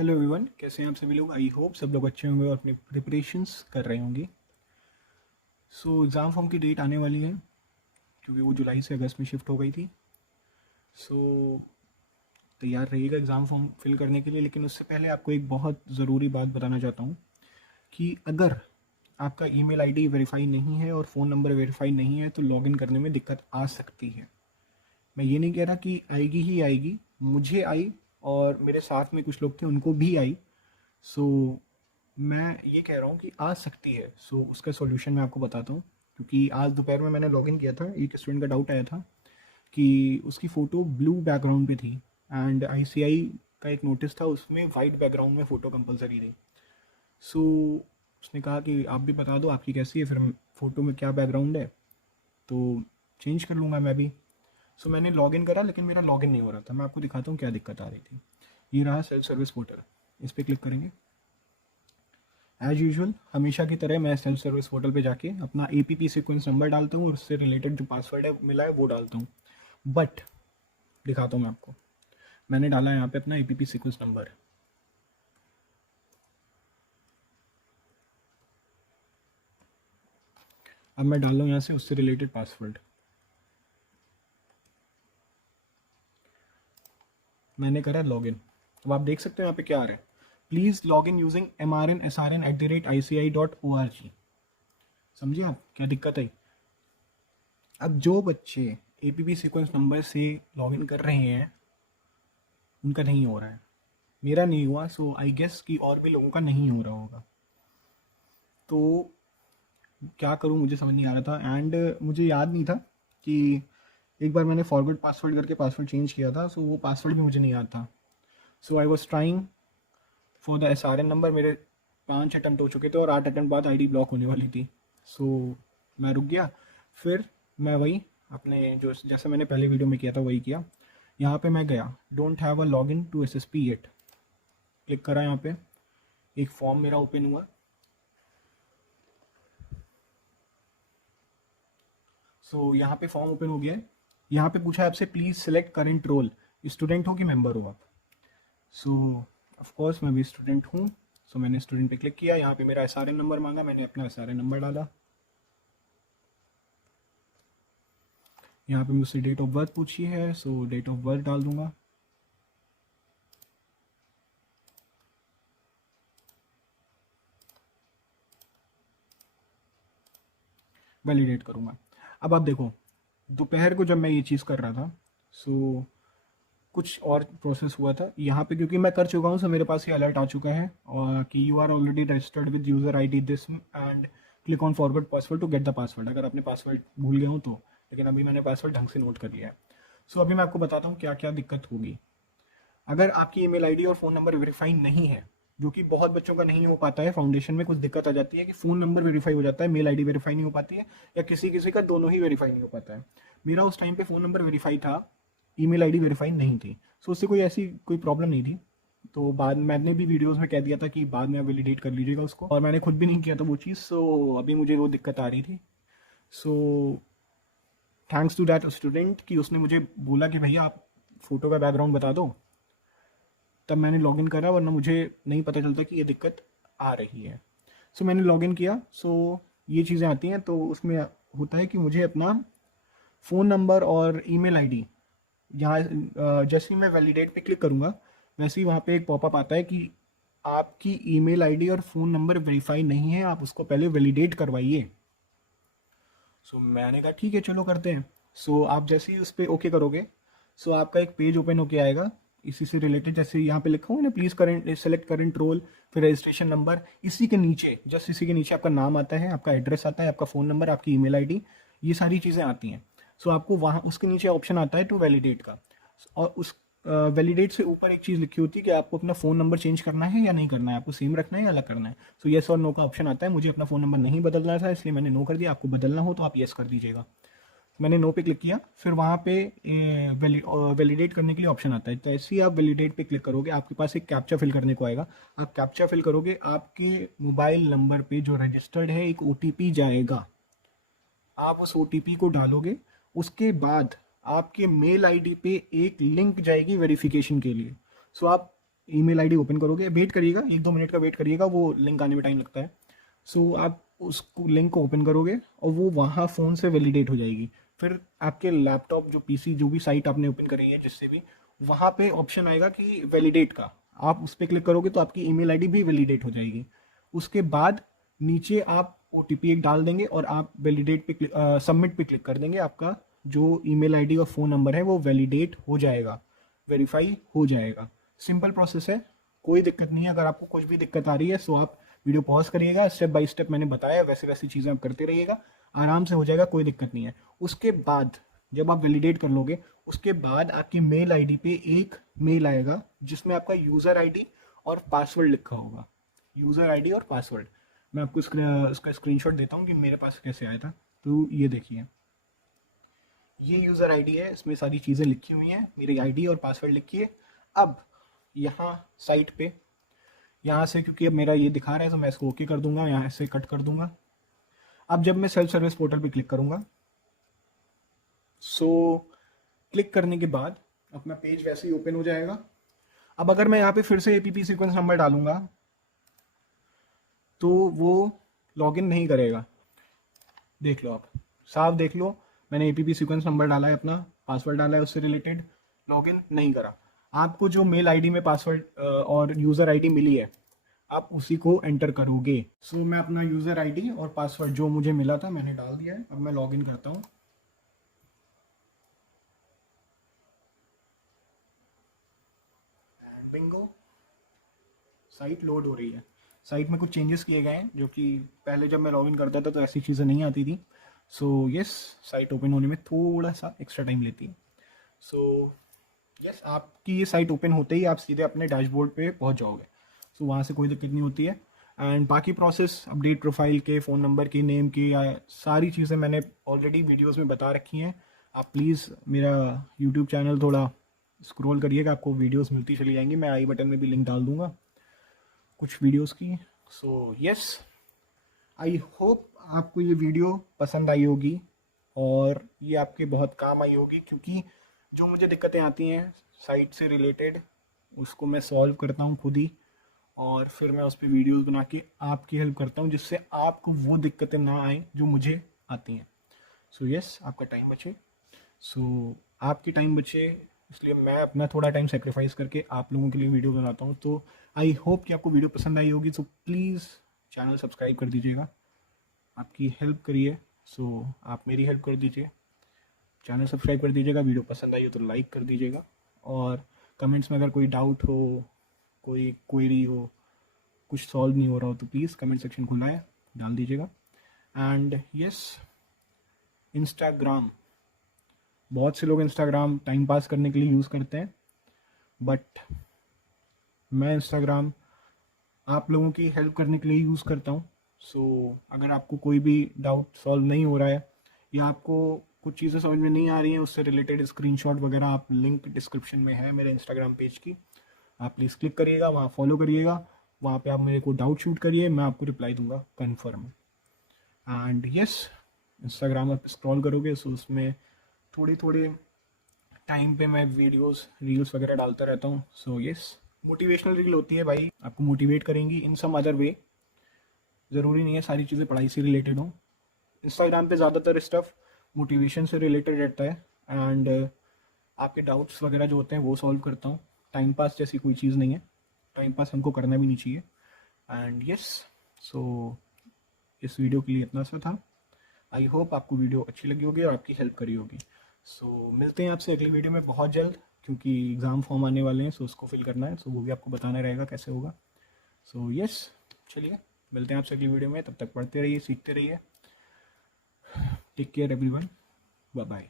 Hello everyone, कैसे हैं आप सभी लोग। आई होप सब लोग अच्छे होंगे और अपनी प्रिपरेशंस कर रहे होंगे। सो एग्ज़ाम फॉर्म की डेट आने वाली है क्योंकि वो जुलाई से अगस्त में शिफ्ट हो गई थी। सो तैयार रहिएगा एग्ज़ाम फॉर्म फिल करने के लिए। लेकिन उससे पहले आपको एक बहुत ज़रूरी बात बताना चाहता हूँ कि अगर आपका ईमेल आईडी वेरीफाई नहीं है और फ़ोन नंबर वेरीफाई नहीं है तो लॉगिन करने में दिक्कत आ सकती है। मैं ये नहीं कह रहा कि आएगी ही आएगी, मुझे आई और मेरे साथ में कुछ लोग थे उनको भी आई। सो मैं ये कह रहा हूँ कि आ सकती है। सो उसका सॉल्यूशन मैं आपको बताता हूँ। क्योंकि आज दोपहर में मैंने लॉगिन किया था, एक स्टूडेंट का डाउट आया था कि उसकी फ़ोटो ब्लू बैकग्राउंड पे थी एंड आईसीआई का एक नोटिस था उसमें वाइट बैकग्राउंड में फ़ोटो कंपलसरी थी। सो उसने कहा कि आप भी बता दो आपकी कैसी है, फिर फ़ोटो में क्या बैकग्राउंड है तो चेंज कर लूँगा मैं भी। सो मैंने लॉगिन करा लेकिन मेरा लॉगिन नहीं हो रहा था। मैं आपको दिखाता हूँ क्या दिक्कत आ रही थी। ये रहा सेल्फ सर्विस पोर्टल, इस पर क्लिक करेंगे। एज यूजुअल हमेशा की तरह मैं सेल्फ सर्विस पोर्टल पे जाके अपना APP सीक्वेंस नंबर डालता हूँ और उससे रिलेटेड जो पासवर्ड है मिला है वो डालता हूँ। बट दिखाता हूँ मैं आपको। मैंने डाला है यहाँ पे अपना APP सीक्वेंस नंबर। अब मैं डाल रहा हूँ यहाँ से उससे रिलेटेड पासवर्ड। मैंने करा लॉगिन। अब आप देख सकते हो यहाँ पे क्या आ रहा है, please log in using mrnsrn@icai.org। समझिए आप क्या दिक्कत आई। अब जो बच्चे APP सीक्वेंस नंबर से लॉगिन कर रहे हैं उनका नहीं हो रहा है, मेरा नहीं हुआ। सो आई गेस कि और भी लोगों का नहीं हो रहा होगा। तो क्या करूँ मुझे समझ नहीं आ रहा था एंड मुझे याद नहीं था कि एक बार मैंने फॉरवर्ड पासवर्ड करके पासवर्ड चेंज किया था। सो वो पासवर्ड भी मुझे नहीं याद था। So I was trying for the SRN number. मेरे 5 अटैम्प्ट हो चुके थे और 8 अटैम्प्ट बाद आईडी ब्लॉक होने वाली थी। सो मैं रुक गया। फिर मैं वही अपने जो जैसे मैंने पहले वीडियो में किया था वही किया। यहाँ पे मैं गया, don't have a log in to SSP yet, click करा। यहाँ पे एक फॉर्म मेरा ओपन हुआ। सो यहाँ पे फॉर्म ओपन हो गया है। यहाँ पे पूछा है आपसे please select current role, student हो कि मेंबर हो आप। सो ऑफ कोर्स मैं भी स्टूडेंट हूँ। सो मैंने स्टूडेंट पे क्लिक किया। यहाँ पे मेरा SRN नंबर मांगा, मैंने अपना SRN नंबर डाला। यहाँ पे मुझसे डेट ऑफ बर्थ पूछी है, सो डेट ऑफ बर्थ डाल दूंगा। वैलिडेट करूँगा। अब आप देखो, दोपहर को जब मैं ये चीज़ कर रहा था सो कुछ और प्रोसेस हुआ था यहाँ पे। क्योंकि मैं कर चुका हूँ सो मेरे पास ये अलर्ट आ चुका है और कि you are already registered with user ID this and click on forward password to get the password. अगर आपने पासवर्ड भूल गए हो तो, लेकिन अभी मैंने पासवर्ड ढंग से नोट कर लिया है। सो अभी मैं आपको बताता हूँ क्या क्या दिक्कत होगी। अगर आपकी ईमेल आईडी और फ़ोन नंबर वेरीफाई नहीं है, जो कि बहुत बच्चों का नहीं हो पाता है, फाउंडेशन में कुछ दिक्कत आ जाती है कि फ़ोन नंबर वेरीफाई हो जाता है, मेल आईडी वेरीफाई नहीं हो पाती है, या किसी किसी का दोनों ही वेरीफाई नहीं हो पाता है। मेरा उस टाइम पे फ़ोन नंबर वेरीफाई था, ईमेल आईडी वेरीफाई नहीं थी। सो उससे कोई ऐसी कोई प्रॉब्लम नहीं थी। तो बाद मैंने भी वीडियोस में कह दिया था कि बाद में आप वैलिडेट कर लीजिएगा उसको, और मैंने खुद भी नहीं किया था वो चीज़। सो अभी मुझे वो दिक्कत आ रही थी। So thanks to that student कि उसने मुझे बोला कि भैया आप फ़ोटो का बैकग्राउंड बता दो, तब मैंने लॉगिन करा, वरना मुझे नहीं पता चलता कि ये दिक्कत आ रही है। सो मैंने लॉगिन किया। सो ये चीज़ें आती हैं। तो उसमें होता है कि मुझे अपना फ़ोन नंबर और ईमेल आईडी, यहाँ जैसे ही मैं वैलिडेट पे क्लिक करूँगा वैसे ही वहाँ पे एक पॉपअप आता है कि आपकी ईमेल आईडी और फ़ोन नंबर वेरीफाई नहीं है, आप उसको पहले वैलिडेट करवाइए। सो मैंने कहा ठीक है चलो करते हैं। सो आप जैसे ही उस पर ओके करोगे सो आपका एक पेज ओपन होके आएगा इसी से रिलेटेड। जैसे यहाँ पे लिखा हुआ ना please current select current role, फिर रजिस्ट्रेशन नंबर, इसी के नीचे जस्ट इसी के नीचे आपका नाम आता है, आपका एड्रेस आता है, आपका फ़ोन नंबर, आपकी ईमेल आईडी, ये सारी चीज़ें आती हैं। सो आपको वहाँ उसके नीचे ऑप्शन आता है टू वैलिडेट का। और उस वैलिडेट से ऊपर एक चीज़ लिखी होती है कि आपको अपना फ़ोन नंबर चेंज करना है या नहीं करना है, आपको सेम रखना है या अलग करना है। सो येस और नो का ऑप्शन आता है। मुझे अपना फ़ोन नंबर नहीं बदलना था इसलिए मैंने नो कर दिया। आपको बदलना हो तो आप येस कर दीजिएगा। मैंने नो पे क्लिक किया। फिर वहाँ पे वैलिडेट करने के लिए ऑप्शन आता है। तो ऐसे ही आप वैलिडेट पे क्लिक करोगे आपके पास एक कैप्चा फिल करने को आएगा। आप कैप्चा फिल करोगे, आपके मोबाइल नंबर पे जो रजिस्टर्ड है एक OTP जाएगा। आप उस OTP को डालोगे, उसके बाद आपके मेल आईडी पे एक लिंक जाएगी वेरिफिकेशन के लिए। सो आप ईमेल आईडी ओपन करोगे, वेट करिएगा 1-2 मिनट का, वेट करिएगा, वो लिंक आने में टाइम लगता है। सो आप उस लिंक को ओपन करोगे और वो वहाँ फ़ोन से वैलिडेट हो जाएगी। फिर आपके लैपटॉप जो पीसी जो भी साइट आपने ओपन करी है जिससे भी, वहाँ पे ऑप्शन आएगा कि वैलिडेट का, आप उस पर क्लिक करोगे तो आपकी ईमेल आईडी भी वैलिडेट हो जाएगी। उसके बाद नीचे आप ओटीपी एक डाल देंगे और आप वैलिडेट पे सबमिट पे क्लिक कर देंगे, आपका जो ईमेल आईडी और फ़ोन नंबर है वो वैलिडेट हो जाएगा, वेरीफाई हो जाएगा। सिंपल प्रोसेस है, कोई दिक्कत नहीं है। अगर आपको कुछ भी दिक्कत आ रही है तो आप वीडियो पॉज करिएगा, स्टेप बाय स्टेप मैंने बताया वैसे वैसी चीज़ें आप करते रहिएगा, आराम से हो जाएगा, कोई दिक्कत नहीं है। उसके बाद जब आप वैलिडेट कर लोगे, उसके बाद आपकी मेल आईडी पे एक मेल आएगा जिसमें आपका यूज़र आईडी और पासवर्ड लिखा होगा, यूज़र आईडी और पासवर्ड। मैं आपको इसका स्क्रीनशॉट देता हूँ कि मेरे पास कैसे आया था। तो ये देखिए, ये यूज़र आईडी है, इसमें सारी चीज़ें लिखी हुई हैं, मेरी आईडी और पासवर्ड लिखिए। अब यहाँ साइट पे, यहाँ से क्योंकि अब मेरा ये दिखा रहा है तो मैं इसको ओके कर दूंगा, यहाँ से कट कर दूंगा। अब जब मैं सेल्फ सर्विस पोर्टल पे क्लिक करूंगा, सो क्लिक करने के बाद अपना पेज वैसे ही ओपन हो जाएगा। अब अगर मैं यहाँ पे फिर से एपीपी सीक्वेंस नंबर डालूंगा तो वो लॉगिन नहीं करेगा। देख लो, आप साफ देख लो, मैंने एपीपी सीक्वेंस नंबर डाला है, अपना पासवर्ड डाला है, उससे रिलेटेड लॉगिन नहीं करा। आपको जो मेल आईडी में पासवर्ड और यूज़र आईडी मिली है, आप उसी को एंटर करोगे। सो मैं अपना यूज़र आईडी और पासवर्ड जो मुझे मिला था मैंने डाल दिया है। अब मैं लॉगिन करता हूँ। एंड बिंगो, साइट लोड हो रही है। साइट में कुछ चेंजेस किए गए हैं जो कि पहले जब मैं लॉगिन करता था तो ऐसी चीज़ें नहीं आती थी। सो यस, साइट ओपन होने में थोड़ा सा एक्स्ट्रा टाइम लेती है। सो यस, आपकी ये साइट ओपन होते ही आप सीधे अपने डैशबोर्ड पे पहुंच जाओगे। सो वहाँ से कोई दिक्कत नहीं होती है। एंड बाकी प्रोसेस अपडेट प्रोफाइल के, फ़ोन नंबर की, नेम की, सारी चीज़ें मैंने ऑलरेडी वीडियोस में बता रखी हैं। आप प्लीज़ मेरा यूट्यूब चैनल थोड़ा स्क्रॉल करिएगा, आपको वीडियोस मिलती चली जाएंगी। मैं आई बटन में भी लिंक डाल दूंगा कुछ वीडियोस की। सो यस, आई होप आपको ये वीडियो पसंद आई होगी और ये आपके बहुत काम आई होगी, क्योंकि जो मुझे दिक्कतें आती हैं साइट से रिलेटेड उसको मैं सॉल्व करता हूँ खुद ही, और फिर मैं उस पर वीडियोज़ बना के आपकी हेल्प करता हूँ जिससे आपको वो दिक्कतें ना आए जो मुझे आती हैं। सो यस, आपका टाइम बचे, सो आपकी टाइम बचे, इसलिए मैं अपना थोड़ा टाइम सेक्रीफाइस करके आप लोगों के लिए वीडियो बनाता हूँ। तो आई होप कि आपको वीडियो पसंद आई होगी। सो प्लीज़ चैनल सब्सक्राइब कर दीजिएगा, आपकी हेल्प करिए। सो आप मेरी हेल्प कर दीजिए, चैनल सब्सक्राइब कर दीजिएगा, वीडियो पसंद आई हो तो लाइक कर दीजिएगा, और कमेंट्स में अगर कोई डाउट हो, कोई क्वेरी हो, कुछ सॉल्व नहीं हो रहा हो तो प्लीज़ कमेंट सेक्शन खुला है, डाल दीजिएगा। एंड यस, इंस्टाग्राम, बहुत से लोग इंस्टाग्राम टाइम पास करने के लिए यूज़ करते हैं, बट मैं इंस्टाग्राम आप लोगों की हेल्प करने के लिए यूज़ करता हूँ। सो अगर आपको कोई भी डाउट सॉल्व नहीं हो रहा है या आपको कुछ चीज़ें समझ में नहीं आ रही हैं, उससे रिलेटेड स्क्रीनशॉट वगैरह, आप लिंक डिस्क्रिप्शन में है मेरे इंस्टाग्राम पेज की, आप प्लीज़ क्लिक करिएगा, वहाँ फॉलो करिएगा, वहाँ पे आप मेरे को डाउट शूट करिए, मैं आपको रिप्लाई दूंगा कन्फर्म। एंड यस, इंस्टाग्राम आप स्क्रॉल करोगे सो उसमें थोड़ी थोड़ी टाइम पे मैं वीडियोस रील्स वगैरह डालता रहता हूँ। सो यस, मोटिवेशनल रील होती है भाई, आपको मोटिवेट करेंगी इन सम अदर वे। ज़रूरी नहीं है सारी चीज़ें पढ़ाई से रिलेटेड हों। इंस्टाग्राम पे ज़्यादातर स्टफ मोटिवेशन से रिलेटेड रहता है, एंड आपके डाउट्स वगैरह जो होते हैं वो सॉल्व करता हूँ। टाइम पास जैसी कोई चीज़ नहीं है, टाइम पास हमको करना भी नहीं चाहिए। एंड यस, सो इस वीडियो के लिए इतना सा था। आई होप आपको वीडियो अच्छी लगी होगी और आपकी हेल्प करी होगी। सो मिलते हैं आपसे अगली वीडियो में बहुत जल्द, क्योंकि एग्ज़ाम फॉर्म आने वाले हैं, सो उसको फिल करना है, सो वो भी आपको बताना रहेगा कैसे होगा। सो यस, चलिए मिलते हैं आपसे अगली वीडियो में, तब तक पढ़ते रहिए, सीखते रहिए। Take care everyone, bye bye.